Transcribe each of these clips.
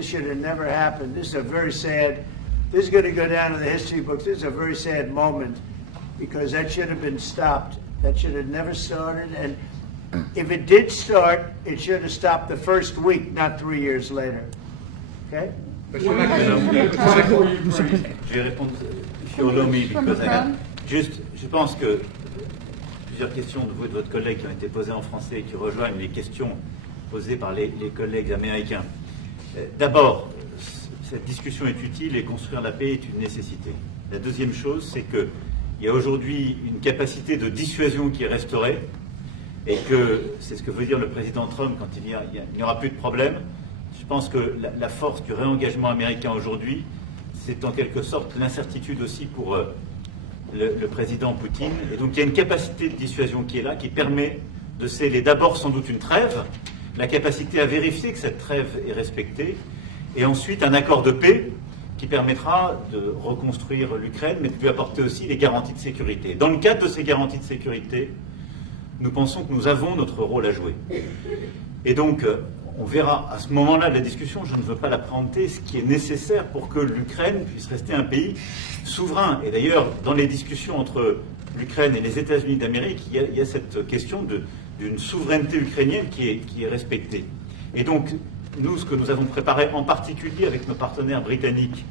this should have never happened. This is a very sad, this is going to go down in the history books. This is a very sad moment because that should have been stopped. That should have never started. And if it did start, it should have stopped the first week, not 3 years later. Okay? Je vais répondre sur l'OMI, juste, je pense que plusieurs questions de vous et de votre collègue qui ont été posées en français et qui rejoignent les questions posées par les collègues américains. D'abord, cette discussion est utile et construire la paix est une nécessité. La deuxième chose, c'est qu'il y a aujourd'hui une capacité de dissuasion qui est restaurée et que c'est ce que veut dire le président Trump quand il dit il n'y aura plus de problème. Je pense que la force du réengagement américain aujourd'hui, c'est en quelque sorte l'incertitude aussi pour le président Poutine. Et donc il y a une capacité de dissuasion qui est là, qui permet de sceller d'abord sans doute une trêve, la capacité à vérifier que cette trêve est respectée, et ensuite un accord de paix qui permettra de reconstruire l'Ukraine, mais de lui apporter aussi les garanties de sécurité. Dans le cadre de ces garanties de sécurité, nous pensons que nous avons notre rôle à jouer. Et donc, on verra à ce moment-là de la discussion, je ne veux pas la préempter, ce qui est nécessaire pour que l'Ukraine puisse rester un pays souverain. Et d'ailleurs, dans les discussions entre l'Ukraine et les États-Unis d'Amérique, il y a cette question d'une souveraineté ukrainienne qui est respectée. Et donc, nous, ce que nous avons préparé en particulier avec nos partenaires britanniques,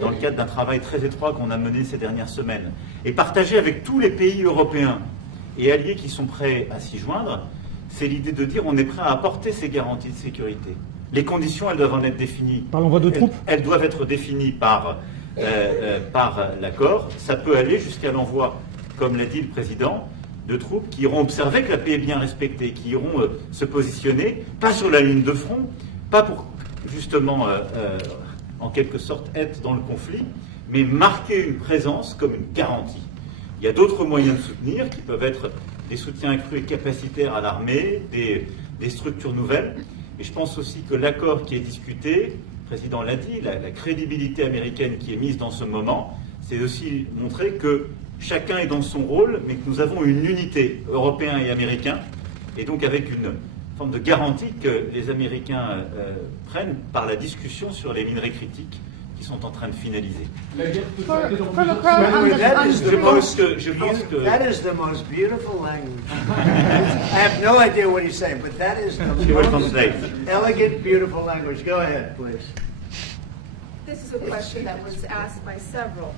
dans le cadre d'un travail très étroit qu'on a mené ces dernières semaines, et partagé avec tous les pays européens et alliés qui sont prêts à s'y joindre, c'est l'idée de dire on est prêt à apporter ces garanties de sécurité. Les conditions, elles doivent en être définies. Par l'envoi de troupes ? Elles doivent être définies par l'accord. Ça peut aller jusqu'à l'envoi, comme l'a dit le président, de troupes qui iront observer que la paix est bien respectée, qui iront se positionner, pas sur la ligne de front, pas pour justement, en quelque sorte, être dans le conflit, mais marquer une présence comme une garantie. Il y a d'autres moyens de soutenir qui peuvent être des soutiens accrus et capacitaires à l'armée, des structures nouvelles. Et je pense aussi que l'accord qui est discuté, le président l'a dit, la crédibilité américaine qui est mise dans ce moment, c'est aussi montrer que chacun est dans son rôle, mais que nous avons une unité, Européens et Américains, et donc avec une forme de garantie que les Américains prennent par la discussion sur les minerais critiques qui sont en train de finaliser. That is the most beautiful language. I have no idea what he's saying, but that is the most elegant, beautiful language. Go ahead, please. This is a question that was asked by several.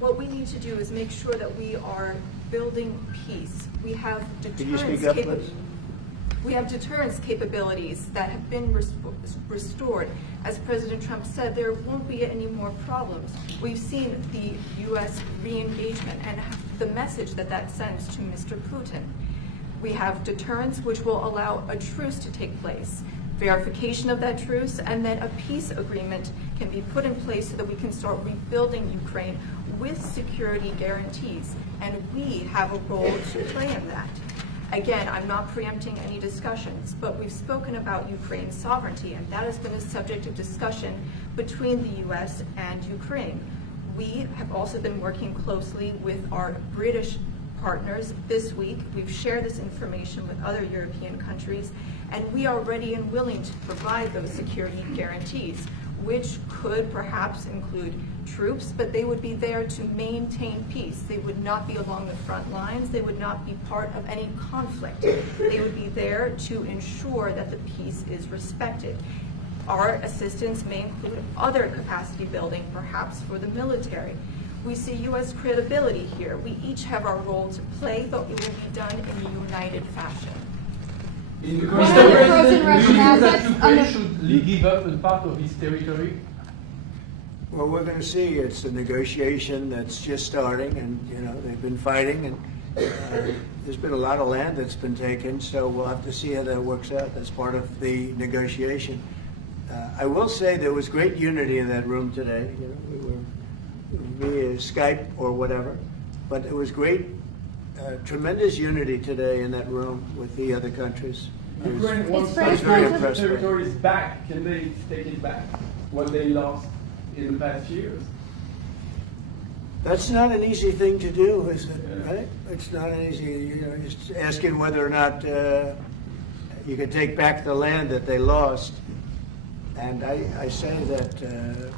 What we need to do is make sure that we are building peace. We have deterrence capabilities that have been restored. As President Trump said, there won't be any more problems. We've seen the U.S. re-engagement and the message that that sends to Mr. Putin. We have deterrence, which will allow a truce to take place, verification of that truce, and then a peace agreement can be put in place so that we can start rebuilding Ukraine with security guarantees. And we have a role to play in that. Again, I'm not preempting any discussions, but we've spoken about Ukraine's sovereignty, and that has been a subject of discussion between the U.S. and Ukraine. We have also been working closely with our British partners this week. We've shared this information with other European countries, and we are ready and willing to provide those security guarantees, which could perhaps include troops, but they would be there to maintain peace. They would not be along the front lines. They would not be part of any conflict. They would be there to ensure that the peace is respected. Our assistance may include other capacity building, perhaps for the military. We see U.S. credibility here. We each have our role to play, but it will be done in a united fashion. Mr. President, do you think that Ukraine should give up a part of its territory? Well, we're going to see. It's a negotiation that's just starting, and they've been fighting, and there's been a lot of land that's been taken. So we'll have to see how that works out. That's part of the negotiation. I will say there was great unity in that room today. We were via Skype or whatever, but it was great, tremendous unity today in that room with the other countries. Ukraine wants territories back. Can they take it back? What they lost in the past years? That's not an easy thing to do, is it? Right? It's not an easy. Just asking whether or not you can take back the land that they lost. And I say that,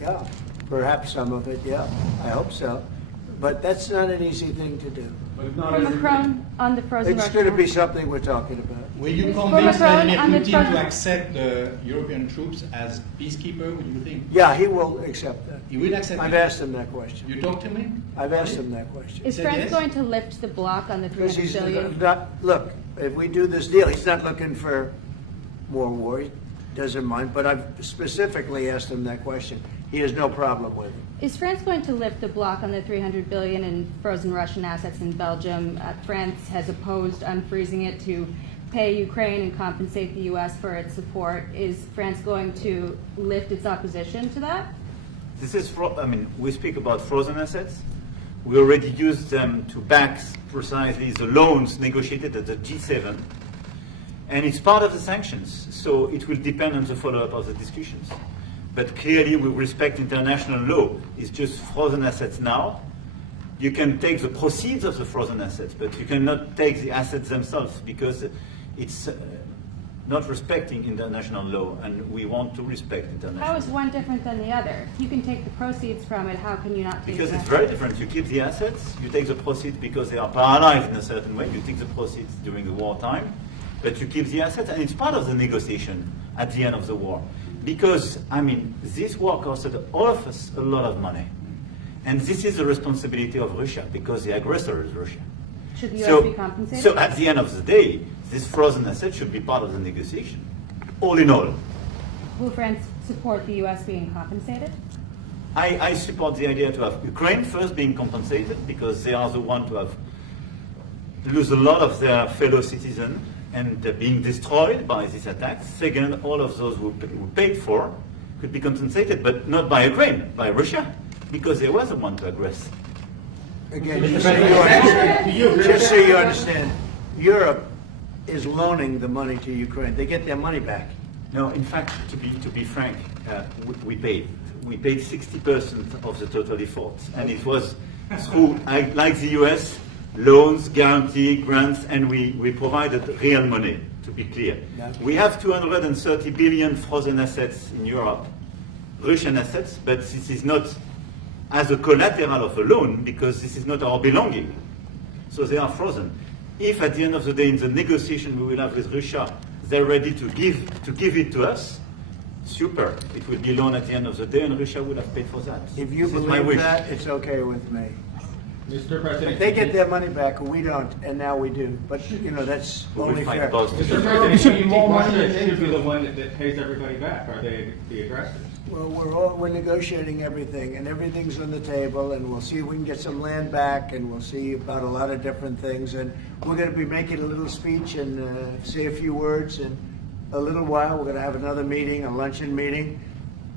yeah, perhaps some of it, yeah, I hope so. But that's not an easy thing to do. But not everybody. Macron on the frozen It's Russian going to be asset. something we're talking about. Will you Mr. convince Macron, Vladimir on the Putin front- to accept the European troops as peacekeeper? What do you think? Yeah, he will accept that. He will accept I've it? asked him that question. You talked to him? I've asked him that question. Is Said France yes? going to lift the block on the Because 300 he's billion? not, look, if we do this deal, he's not looking for more war. He doesn't mind, but I've specifically asked him that question. He has no problem with it. Is France going to lift the block on the 300 billion in frozen Russian assets in Belgium? France has opposed unfreezing it to pay Ukraine and compensate the U.S. for its support. Is France going to lift its opposition to that? This is, we speak about frozen assets. We already used them to back precisely the loans negotiated at the G7. And it's part of the sanctions, so it will depend on the follow-up of the discussions. But clearly, we respect international law. It's just frozen assets now. You can take the proceeds of the frozen assets, but you cannot take the assets themselves because it's not respecting international law, and we want to respect international How is law. one different than the other? You can take the proceeds from it. How can you not take Because the it's assets? very different. You keep the assets, you take the proceeds because they are paralyzed in a certain way. You take the proceeds during the wartime, but you keep the assets, and it's part of the negotiation at the end of the war. Because, this war costed all of us a lot of money. And this is the responsibility of Russia, because the aggressor is Russia. Should the U.S. be compensated? So at the end of the day, this frozen asset should be part of the negotiation, all in all. Will France support the U.S. being compensated? I support the idea to have Ukraine first being compensated, because they are the ones to have lose a lot of their fellow citizens and being destroyed by these attacks. Second, all of those who paid for could be compensated, but not by Ukraine, by Russia, because they were the one to aggress. Again, Mr. just so President, just so you understand, Europe is loaning the money to Ukraine. They get their money back. No, in fact, to be frank, we paid 60% of the total efforts, and it was through, like the US, loans, guarantee, grants, and we provided real money, to be clear. Yeah. We have 230 billion frozen assets in Europe, Russian assets, but this is not as a collateral of a loan, because this is not our belonging. So they are frozen. If at the end of the day, in the negotiation we will have with Russia, they're ready to give it to us, super. It will be loan at the end of the day, and Russia will have paid for that. If you This is my believe wish. that, it's okay with me. Mr. President. They get their money back, we don't, and now we do. But, that's We will only find fair. positive. Mr. President, should be more money. Russia should be the one that pays everybody back. Are they the aggressors? Well, we're negotiating everything, and everything's on the table, and we'll see if we can get some land back, and we'll see about a lot of different things. And we're going to be making a little speech and say a few words in a little while. We're going to have another meeting, a luncheon meeting,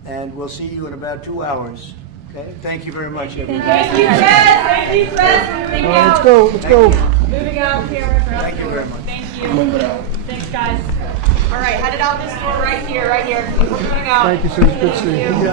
and we'll see you in about 2 hours. Okay? Thank you very much, everybody. Thank you, Fred. Thank you, Fred. Moving out. Let's go. Let's go. Moving out here. Thank you very much. Thank you. Thanks, guys. All right, headed out this door right here, right here. We're moving out. Thank you, sir. It's good to see you.